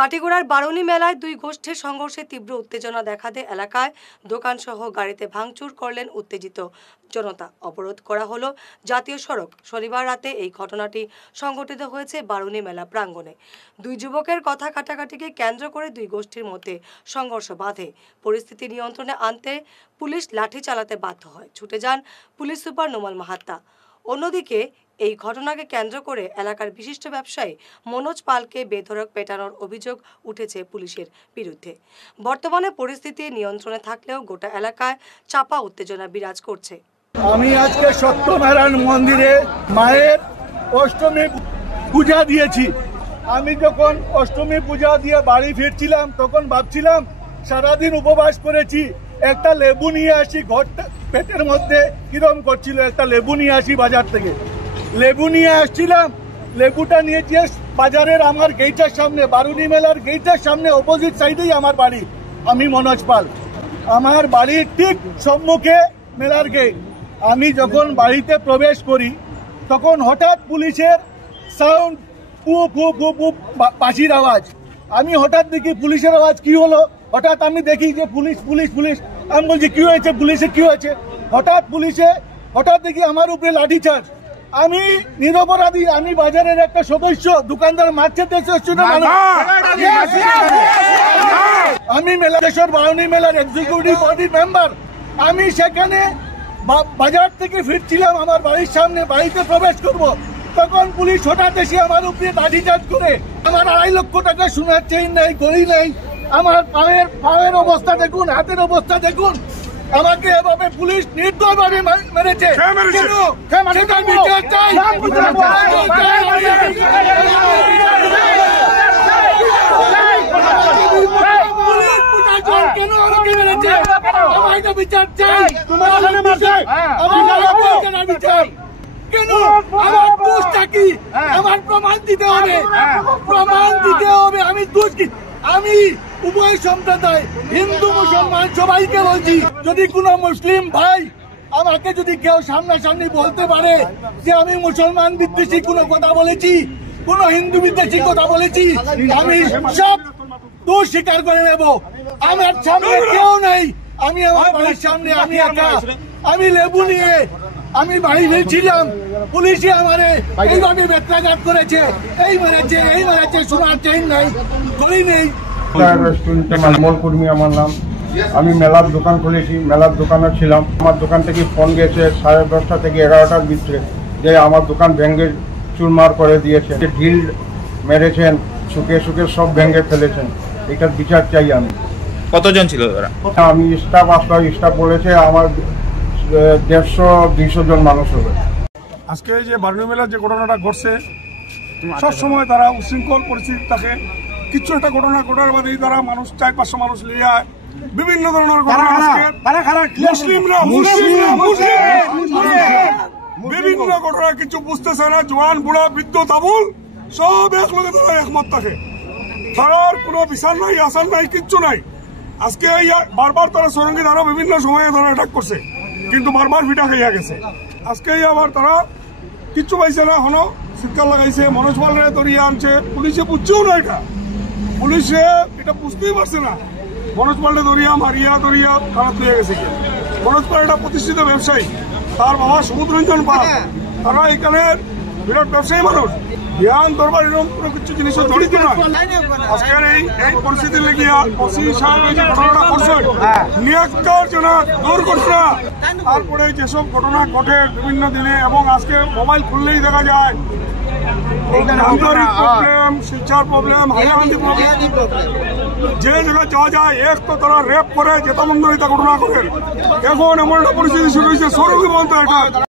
কাটিগড়ার বারুণী মেলায় দুই গোষ্ঠীর সংঘর্ষে তীব্র উত্তেজনা দেখা দেয় এলাকায়। দোকানসহ গাড়িতে ভাঙচুর করলেন উত্তেজিত জনতা। অবরোধ করা হলো জাতীয় সড়ক। শনিবার রাতে এই ঘটনাটি সংঘটিত হয়েছে বারুণী মেলা প্রাঙ্গণে। দুই যুবকের কথা কাটাকাটিকে কেন্দ্র করে দুই গোষ্ঠীর মধ্যে সংঘর্ষ বাধে। পরিস্থিতি নিয়ন্ত্রণে আনতে পুলিশ লাঠি চালাতে বাধ্য হয়। ছুটে যান পুলিশ সুপার নোমাল মাহাত্তা। অন্যদিকে এই ঘটনাকে কেন্দ্র করে এলাকার বিশিষ্ট ব্যবসায়ী মনোজ পালকে বেধড়ক পেটানোর অভিযোগ উঠেছে পুলিশের বিরুদ্ধে। বর্তমানে পরিস্থিতি নিয়ন্ত্রণে থাকলেও গোটা এলাকায় চাপা উত্তেজনা বিরাজ করছে। আমি আজকে সত্যনারায়ণ মন্দিরে মায়ের অষ্টমী পূজা দিয়েছি। আমি যখন অষ্টমী পূজা দিয়ে বাড়ি ফিরছিলাম তখন ভাবছিলাম সারাদিন উপবাস করেছি, একটা লেবু নিয়ে আসি, ঘরটা পেটের মধ্যে কিরম করছিল, একটা লেবু নিয়ে আসি বাজার থেকে। লেবু নিয়ে আসছিলাম, লেবুটা নিয়ে গিয়ে বাজারের আমার গেটের সামনে, বারুণী মেলার গেটের সামনে অপোজিট সাইডেই আমার বাড়ি। আমি মনোজ পাল, আমার বাড়ির ঠিক সম্মুখে মেলার গেট। আমি যখন বাড়িতে প্রবেশ করি তখন হঠাৎ পুলিশের সাউন্ড, পু পু পু পু বাঁশির আওয়াজ। আমি হঠাৎ দেখি পুলিশের আওয়াজ, কি হলো? হঠাৎ আমি দেখি যে পুলিশ পুলিশ পুলিশ। আমি বলছি কি হয়েছে, পুলিশে কি হয়েছে? হঠাৎ দেখি আমার উপরে লাঠিচার্জ। আমি নিরপরাধী, আমি বাজারের একটা সদস্য, দোকানদার মারছে আমি মেলাদেশ্বর বারুণী মেলার এক্সিকিউটিভ বডির মেম্বার। আমি সেখানে বাজার থেকে ফিরছিলাম আমার বাড়ির সামনে, বাড়িতে প্রবেশ করব, তখন পুলিশ হঠাৎ এসে আমার উপরে লাঠিচার্জ করে। আমার 2.5 লক্ষ টাকা সোনার চেইন নেই, ঘড়ি নেই, আমার পায়ের অবস্থা দেখুন, হাতের অবস্থা দেখুন। আমাকে এভাবে পুলিশ নির্দয়ভাবে মেরেছে। কেন আমাকে মেরেছে? আমার এটা বিচার চাই। কেন? আমার দোষটা কি? আমার প্রমাণ দিতে হবে, প্রমাণ দিতে হবে। আমি দোষ কি? আমি উভয় সম্প্রদায়, হিন্দু মুসলমান সবাইকে বলছি, যদি কোনো মুসলিম ভাই আমাকে যদি কেউ সামনাসামনি বলতে পারে যে আমি মুসলমান বিদ্বেষী কোনো কথা বলেছি, কোনো হিন্দু বিদ্বেষী কথা বলেছি, আমি সব দোষ স্বীকার করে নেব। আমার সামনে কেউ নেই, আমি আমার বাড়ির সামনে, আমি একা। আমি লেবু নিয়ে আমি বাড়ি ফিরছিলাম, পুলিশে আমারে এইভাবে বেত্রাঘাত করেছে, এই মেরেছে, সোনার চেইন নেই, ঘড়ি নেই। মল কর্মী আমার নাম। আমি মেলার দোকান খুলেছি, মেলার দোকানে ছিলাম। আমার দোকান থেকে ফোন গেছে 10:30 থেকে 11টার ভিতরে যে আমার দোকান ভেঙে চুরমার করে দিয়েছে, ঢিল মেরেছেন, শুকে সব ভেঙে ফেলেছেন। এটার বিচার চাই আমি। কতজন ছিল ওরা? আমি স্টাফ বলেছে আমার 150-200 জন মানুষ হবে। আজকে যে বারুণী মেলার যে ঘটনাটা ঘটছে, সবসময় তারা উশৃঙ্খল পরিস্থিতি থাকে। কিছু একটা ঘটনা ঘটার বাদেই তারা মানুষ 400-500 মানুষ নিয়ে আয়, বিভিন্ন ধরনের ঘটনা। বিভিন্ন ঘটনা কিছু বুঝতেছে না। জওয়ান, বুড়া, বৃদ্ধ, তাবুল সব একলগে তারা একমত থাকে। তারার কোনো বিচার নাই, আসার নাই, কিচ্ছু নাই। আজকে বারবার তারা সরঙ্গী ধারা বিভিন্ন সময়ে তারা অ্যাটাক করছে, কিন্তু বারবার ফিটা খাইয়া গেছে। আজকে আবার তারা কিচ্ছু পাইছে না, হনো চিৎকার লাগাইছে, মনোজ পালরে ধরিয়ে আনছে। পুলিশে বুঝছেও না, পুলিশে এটা বুঝতেই পারছে না। মনোজ পালরে ধরিয়া মারিয়া খারাপ হয়ে গেছে। মনোজ পাল একটা প্রতিষ্ঠিত ব্যবসায়ী, তার বাবা সমুদ্র রঞ্জন পাল, তারা এখানে বিরাট ব্যবসায়ী মানুষ। ধ্যান দরবার এরকম কোনো কিছু জিনিস জড়িত নয়। আজকের এই পরিস্থিতি লেগিয়া ওসি সাহেব এই যে ঘটনাটা করছে, নিয়োগজনক দূর করছে না। তারপরে যেসব ঘটনা ঘটে বিভিন্ন দিনে, এবং আজকে মোবাইল খুললেই দেখা যায় প্রবলেম, শিক্ষার প্রবলেম, হাইলাকান্দি প্রবলেম, যে জায়গায় যাওয়া যায়। এক তো তারা রেপ করে, যেটা মন্দিরিতা ঘটনা করেন। এখন এমন একটা পরিস্থিতি শুরু হয়েছে, সরবি বন্ধ একটা